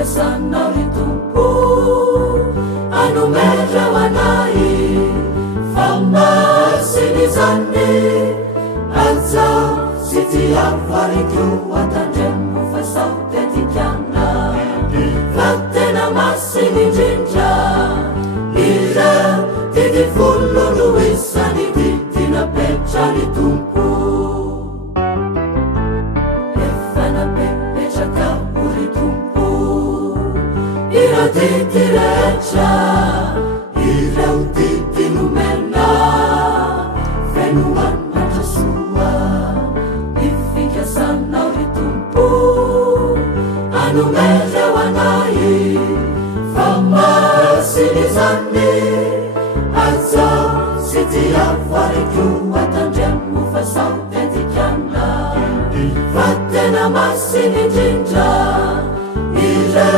fiasanao ry tompo anomerao anay fa masiny zany azao sy ty avariko atandremo fa sao tetikana fa tena masiny indrindra ira tity folo no isany didina petra ry tompo efa napepetraka ry tompo ira tity retra ireo tity nomena fenoan matrasoa ifikiasanao ry tompo anomerao anay fa masiny zany azao sy ty avariko atandremo fa sao tetikana fa tena masiny indrindra ira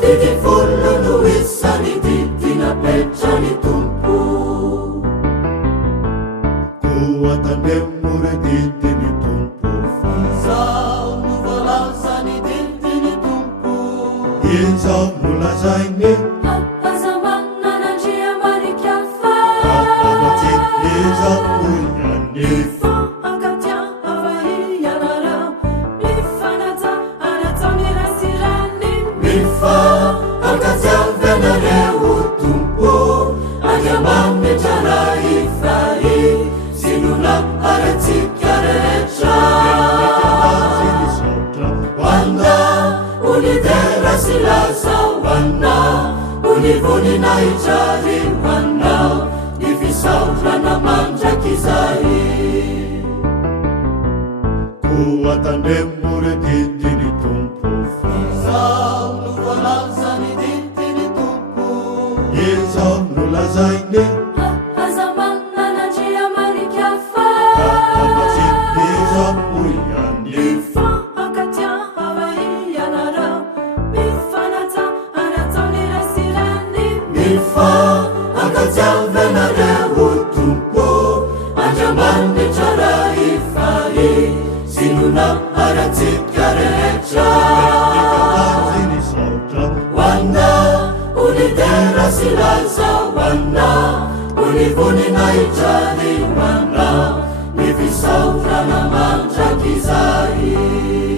tity folo no isany didina petra ry tompo ko atandremo ry didiny tompo fa zao no voalazany didiny tompo izao no lazainy univonina ijari wanao ifisaurana mandraky zay ko atandremo ry didiny tompo fa izao no voalazany didiny tompo izao no lazainy azamananandria marikafa izao moiany akatia avaianarao mifanaja anataony rasirany mifa akajiavenareo tompo andramany tsara ifay sinona aratsika rehetra wana unidera silaza wana univonina ijali wana nifisaurana mandraky zay